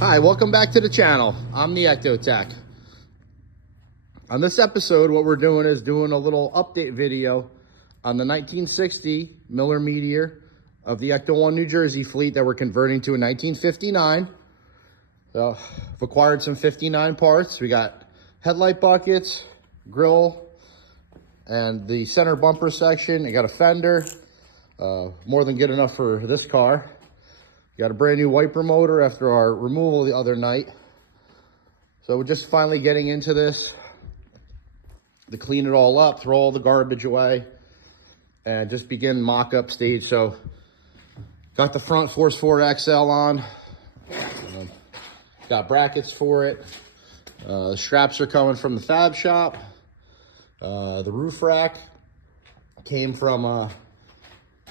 Hi, welcome back to the channel. I'm the Ecto Tech. On this episode, what we're doing is doing a little update video on the 1960 Miller Meteor of the Ecto1 New Jersey fleet that we're converting to a 1959. So, we've acquired some 59 parts. We got headlight buckets, grill, and the center bumper section. You got a fender, more than good enough for this car. Got a brand new wiper motor after our removal the other night. So we're just finally getting into this to clean it all up, throw all the garbage away, and just begin mock-up stage. So got the front Force 4 XL on. Got brackets for it. The straps are coming from the fab shop. The roof rack came from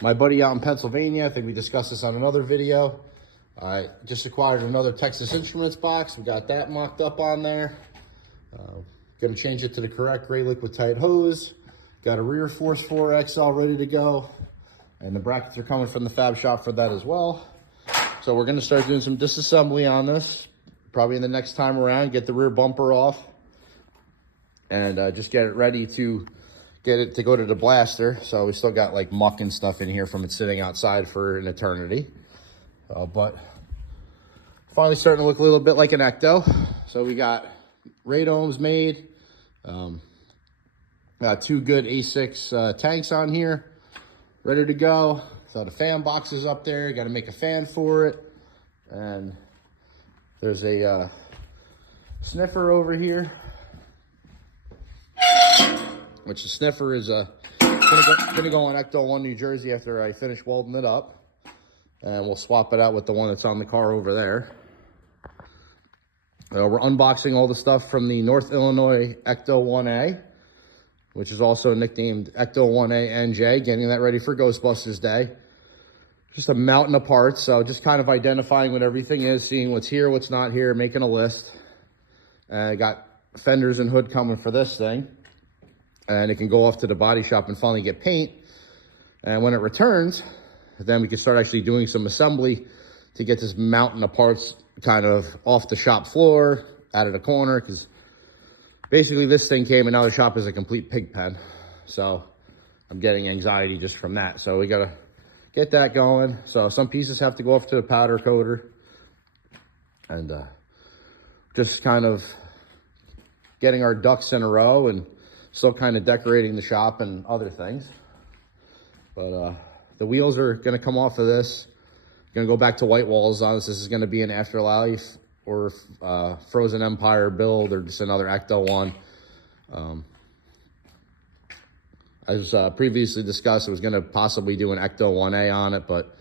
my buddy out in Pennsylvania. I think we discussed this on another video. I just acquired another Texas Instruments box. We got that mocked up on there. Gonna change it to the correct gray liquid tight hose. Got a rear Force 4 XL ready to go. And the brackets are coming from the fab shop for that as well. So we're gonna start doing some disassembly on this. Probably in the next time around, get the rear bumper off. And just get it ready to get it to go to the blaster. So we still got like muck and stuff in here from it sitting outside for an eternity. But finally starting to look a little bit like an Ecto. So we got radomes made. Got two good A6 tanks on here, ready to go. So the fan box is up there. Got to make a fan for it. And there's a sniffer over here, which the sniffer is gonna go on Ecto1 New Jersey after I finish welding it up. And we'll swap it out with the one that's on the car over there. We're unboxing all the stuff from the North Illinois Ecto1A, which is also nicknamed Ecto1A NJ, getting that ready for Ghostbusters Day. Just a mountain of parts, so just kind of identifying what everything is, seeing what's here, what's not here, making a list. I got fenders and hood coming for this thing. And it can go off to the body shop and finally get paint. And when it returns, then we can start actually doing some assembly to get this mountain of parts kind of off the shop floor, out of the corner, because basically this thing came and now the shop is a complete pig pen. So I'm getting anxiety just from that. So we gotta get that going. So some pieces have to go off to the powder coater. And just kind of getting our ducks in a row and still kind of decorating the shop and other things. But the wheels are going to come off of this. Going to go back to white walls on this. This is going to be an Afterlife or Frozen Empire build or just another Ecto1. As previously discussed, I was going to possibly do an Ecto1A on it, but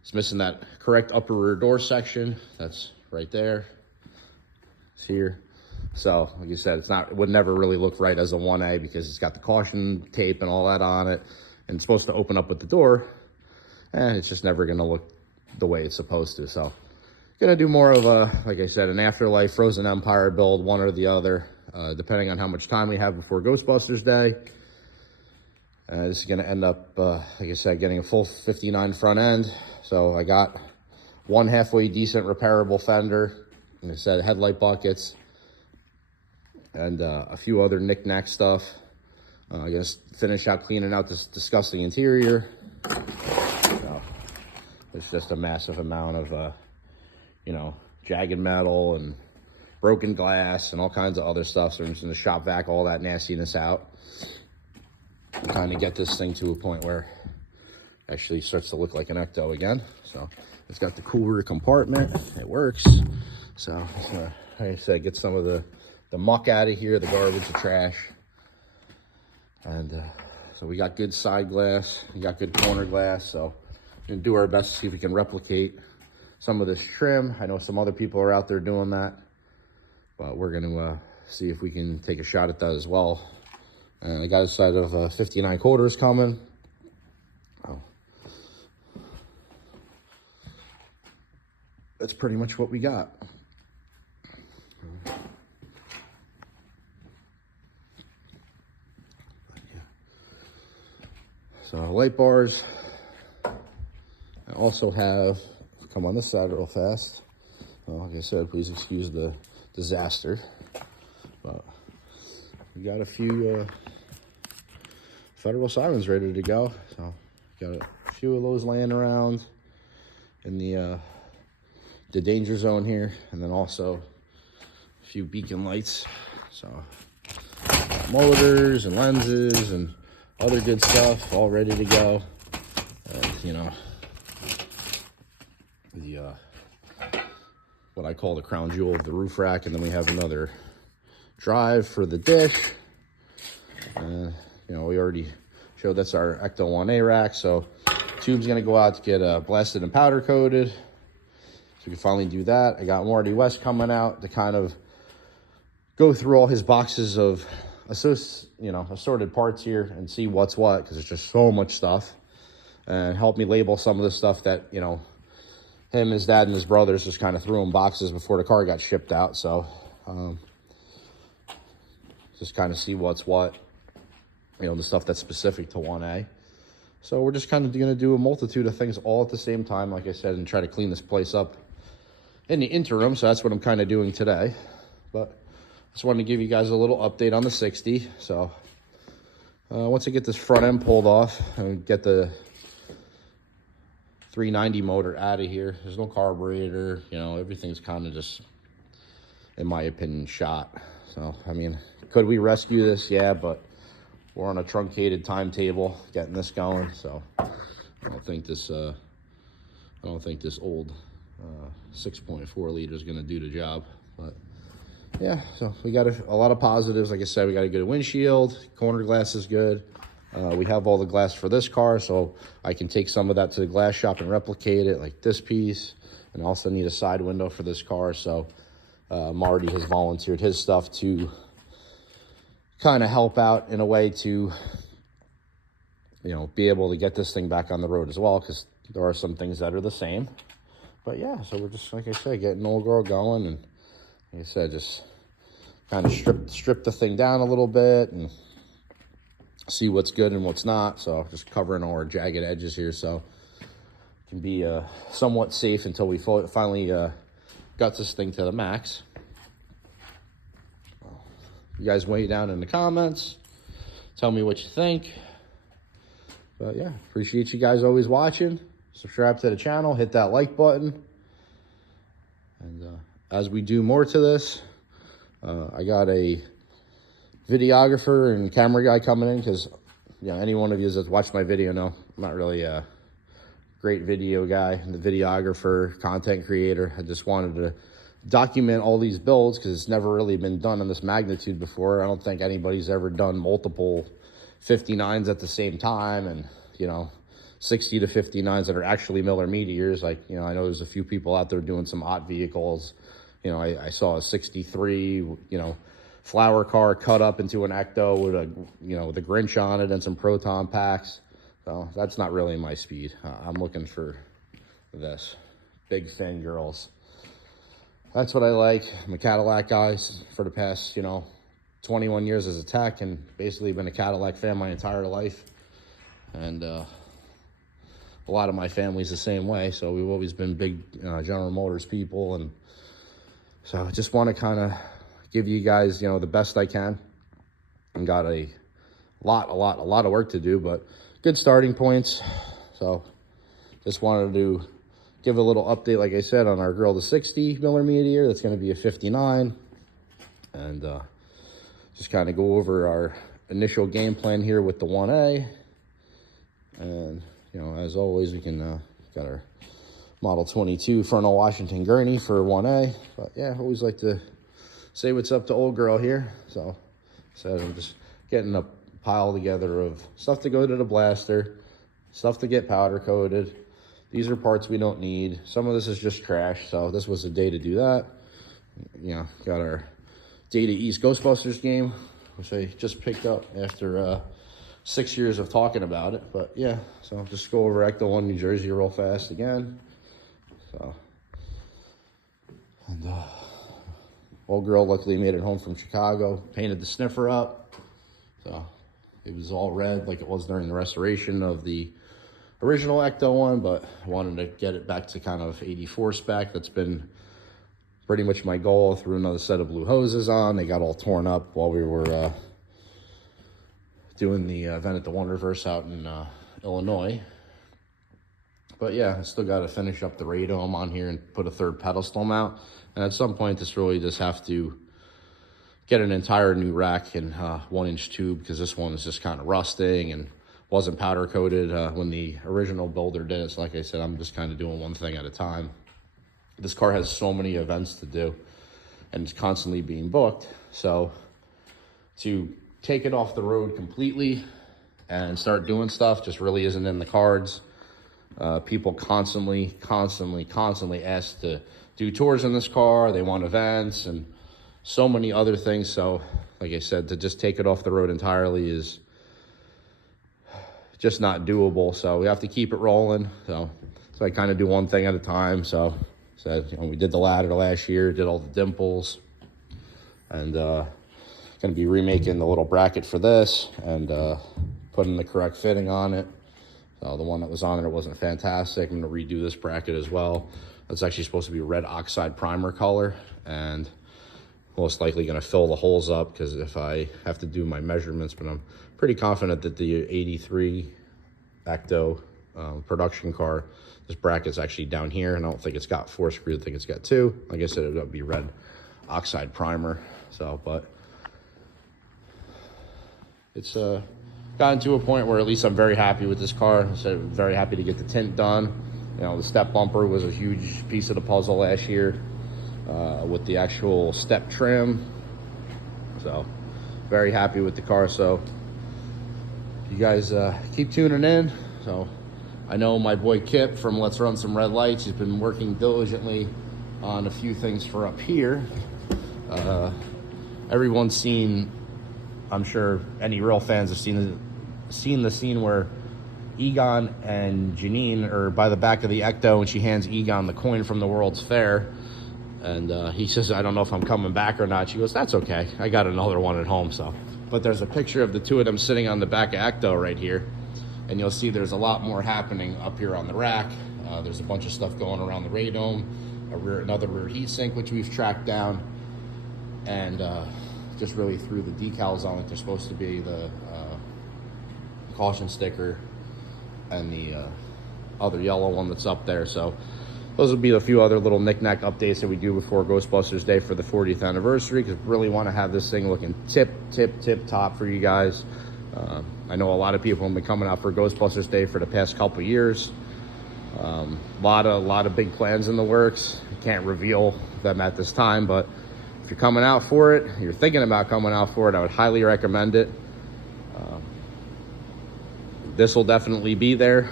it's missing that correct upper rear door section. That's right there. It's here. So, like you said, it would never really look right as a 1A because it's got the caution tape and all that on it. And it's supposed to open up with the door. And it's just never going to look the way it's supposed to. So, going to do more of a, like I said, an Afterlife, Frozen Empire build, one or the other, depending on how much time we have before Ghostbusters Day. This is going to end up, like I said, getting a full 59 front end. So, I got one halfway decent repairable fender. Like I said, headlight buckets. And a few other knick-knack stuff. I guess finish out cleaning out this disgusting interior. So, it's just a massive amount of, jagged metal and broken glass and all kinds of other stuff. So I'm just going to shop vac all that nastiness out. And kind of get this thing to a point where it actually starts to look like an Ecto again. So it's got the cool rear compartment. It works. So, like I said, get some of the muck out of here, the garbage, the trash. And so we got good side glass, we got good corner glass. So we're gonna do our best to see if we can replicate some of this trim. I know some other people are out there doing that, but we're gonna see if we can take a shot at that as well. And I got a side of 59 quarters coming. Oh. That's pretty much what we got. So light bars, I also have, come on this side real fast. Well, like I said, please excuse the disaster. But we got a few federal sirens ready to go. So got a few of those laying around in the danger zone here, and then also a few beacon lights. So motors and lenses and other good stuff all ready to go. And you know, the what I call the crown jewel of the roof rack, and then we have another drive for the dish. You know, we already showed that's our Ecto1A rack, so tube's gonna go out to get blasted and powder coated, so we can finally do that. I got Marty West coming out to kind of go through all his boxes of assorted parts here and see what's what, because there's just so much stuff, and help me label some of the stuff that, you know, him, his dad, and his brothers just kind of threw in boxes before the car got shipped out. So just kind of see what's what, you know, the stuff that's specific to 1A. So we're just kind of going to do a multitude of things all at the same time, like I said, and try to clean this place up in the interim. So that's what I'm kind of doing today. But just wanted to give you guys a little update on the 60. So once I get this front end pulled off and get the 390 motor out of here, there's no carburetor, you know, everything's kind of just, in my opinion, shot. So, I mean, could we rescue this? Yeah, but we're on a truncated timetable getting this going. So I don't think this old 6.4 liter is going to do the job. But yeah, so we got a lot of positives. Like I said, we got a good windshield, corner glass is good. We have all the glass for this car, so I can take some of that to the glass shop and replicate it, like this piece. And also need a side window for this car, so Marty has volunteered his stuff to kind of help out in a way to, you know, be able to get this thing back on the road as well, because there are some things that are the same. But yeah, so we're just, like I said, getting old girl going, and like I said, just kind of strip the thing down a little bit and see what's good and what's not. So just covering all our jagged edges here, so it can be somewhat safe until we finally got this thing to the max. You guys weigh down in the comments, tell me what you think. But yeah, appreciate you guys always watching. Subscribe to the channel, hit that like button. And as we do more to this, I got a videographer and camera guy coming in, because, you know, any one of you that's watched my video know I'm not really a great video guy. I'm the videographer, content creator. I just wanted to document all these builds, because it's never really been done in this magnitude before. I don't think anybody's ever done multiple 59s at the same time, and, you know, 60 to 59s that are actually Miller Meteors. Like, you know, I know there's a few people out there doing some odd vehicles. You know, I saw a 63, you know, flower car cut up into an Ecto with a, you know, the Grinch on it and some proton packs. So that's not really my speed. I'm looking for this big thin girls. That's what I like. I'm a Cadillac guy for the past, you know, 21 years as a tech, and basically been a Cadillac fan my entire life. And a lot of my family's the same way, so we've always been big General Motors people. And so I just want to kind of give you guys, you know, the best I can. And got a lot of work to do, but good starting points. So just wanted to give a little update, like I said, on our girl, the 60 Miller Meteor. That's going to be a 59. And just kind of go over our initial game plan here with the 1A. And, you know, as always, we can got our Model 22 frontal Washington gurney for 1A. But yeah, always like to say what's up to old girl here. So I'm just getting a pile together of stuff to go to the blaster, stuff to get powder coated. These are parts we don't need. Some of this is just trash, so this was the day to do that. You know, got our Data East Ghostbusters game, which I just picked up after 6 years of talking about it. But yeah, so I'll just go over Ecto1 New Jersey real fast again. So, and old girl luckily made it home from Chicago, painted the sniffer up. So it was all red like it was during the restoration of the original Ecto1, but I wanted to get it back to kind of 84 spec. That's been pretty much my goal. Threw another set of blue hoses on. They got all torn up while we were doing the event at the One Reverse out in Illinois. But yeah, I still got to finish up the radome on here and put a third pedestal mount. And at some point, this really just have to get an entire new rack and 1-inch tube, because this one is just kind of rusting and wasn't powder coated when the original builder did it. So like I said, I'm just kind of doing one thing at a time. This car has so many events to do and it's constantly being booked. So to take it off the road completely and start doing stuff just really isn't in the cards. People constantly ask to do tours in this car. They want events and so many other things. So like I said, to just take it off the road entirely is just not doable. So we have to keep it rolling. So I kind of do one thing at a time. So we did the ladder last year, did all the dimples, and going to be remaking the little bracket for this and putting the correct fitting on it. So the one that was on it wasn't fantastic. I'm going to redo this bracket as well. That's actually supposed to be red oxide primer color, and most likely going to fill the holes up, because if I have to do my measurements, but I'm pretty confident that the 83 Ecto production car, this bracket's actually down here, and I don't think it's got 4 screws. I think it's got 2. Like I said, it would be red oxide primer. So, but it's gotten to a point where at least I'm very happy with this car. So very happy to get the tint done. You know, the step bumper was a huge piece of the puzzle last year with the actual step trim. So very happy with the car. So you guys keep tuning in. So I know my boy Kip from Let's Run Some Red Lights, he's been working diligently on a few things for up here. Everyone's seen, I'm sure any real fans have seen the scene where Egon and Janine are by the back of the Ecto, and she hands Egon the coin from the World's Fair. And he says, I don't know if I'm coming back or not. She goes, that's okay. I got another one at home. So, but there's a picture of the two of them sitting on the back of Ecto right here. And you'll see there's a lot more happening up here on the rack. There's a bunch of stuff going around the radome, another rear heat sink, which we've tracked down. And just really threw the decals on it. They're supposed to be the caution sticker and the other yellow one that's up there. So those will be a few other little knick-knack updates that we do before Ghostbusters Day for the 40th anniversary, because we really want to have this thing looking tip top for you guys. I know a lot of people have been coming out for Ghostbusters Day for the past couple of years. A lot of big plans in the works. I can't reveal them at this time, but if you're coming out for it, you're thinking about coming out for it, I would highly recommend it. This will definitely be there.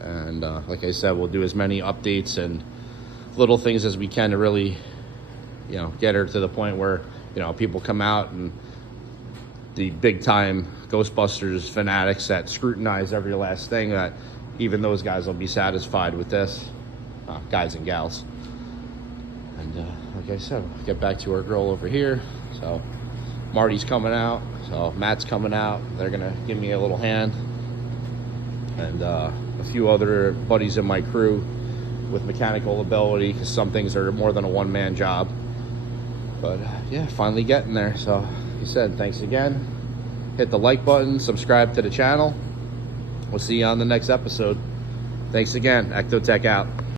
And like I said, we'll do as many updates and little things as we can to really, get her to the point where, people come out and the big time Ghostbusters fanatics that scrutinize every last thing, that even those guys will be satisfied with this, guys and gals. And like I said, we'll get back to our girl over here. So Marty's coming out, so Matt's coming out. They're gonna give me a little hand, and a few other buddies in my crew with mechanical ability, because some things are more than a one-man job. But yeah, finally getting there. So like you said, thanks again. Hit the like button, subscribe to the channel. We'll see you on the next episode. Thanks again. Ecto Tech out.